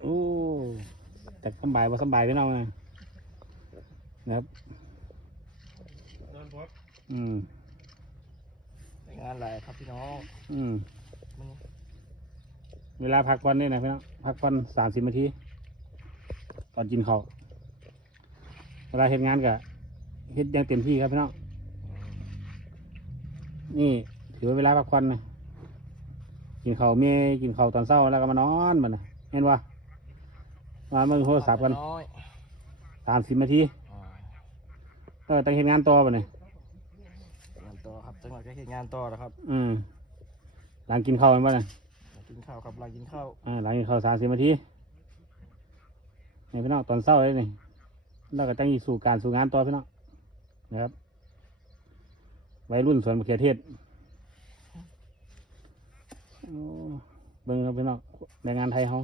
โอ้แต่สบายว่าสบายพี่น้องนะครับงานอะไรครับพี่น้องเวลาพักผ่อนนี่นะพี่น้องพักผ่อน30 นาทีตอนกินข้าวเวลาเฮ็ดงานก็เฮ็ดอย่างเต็มที่ครับพี่น้องนี่ถือว่าเวลาพักผ่อนนะกินข้าวเมย์กินข้าวตอนเช้าแล้วก็มานอนมันนะเห็นว่ามาเมื่อโทรศัพท์กัน30 นาทีตั้งเฮ็ดงานต่อป่ะเนี่ยงานต่อครับจังหวะก็เฮ็ดงานต่อแล้วครับหลังกินข้าวมันป่ะเนี่ยกินข้าวครับหลังกินข้าวหลังกินข้าว30 นาทีนี่พี่น้องตอนเช้าเลยนี่แล้วก็จังอีสู่การสู่งานต่อพี่น้องนะครับวัยรุ่นสวนมะเขือเทศเบิ่งครับพี่น้องแรงงานไทยเขา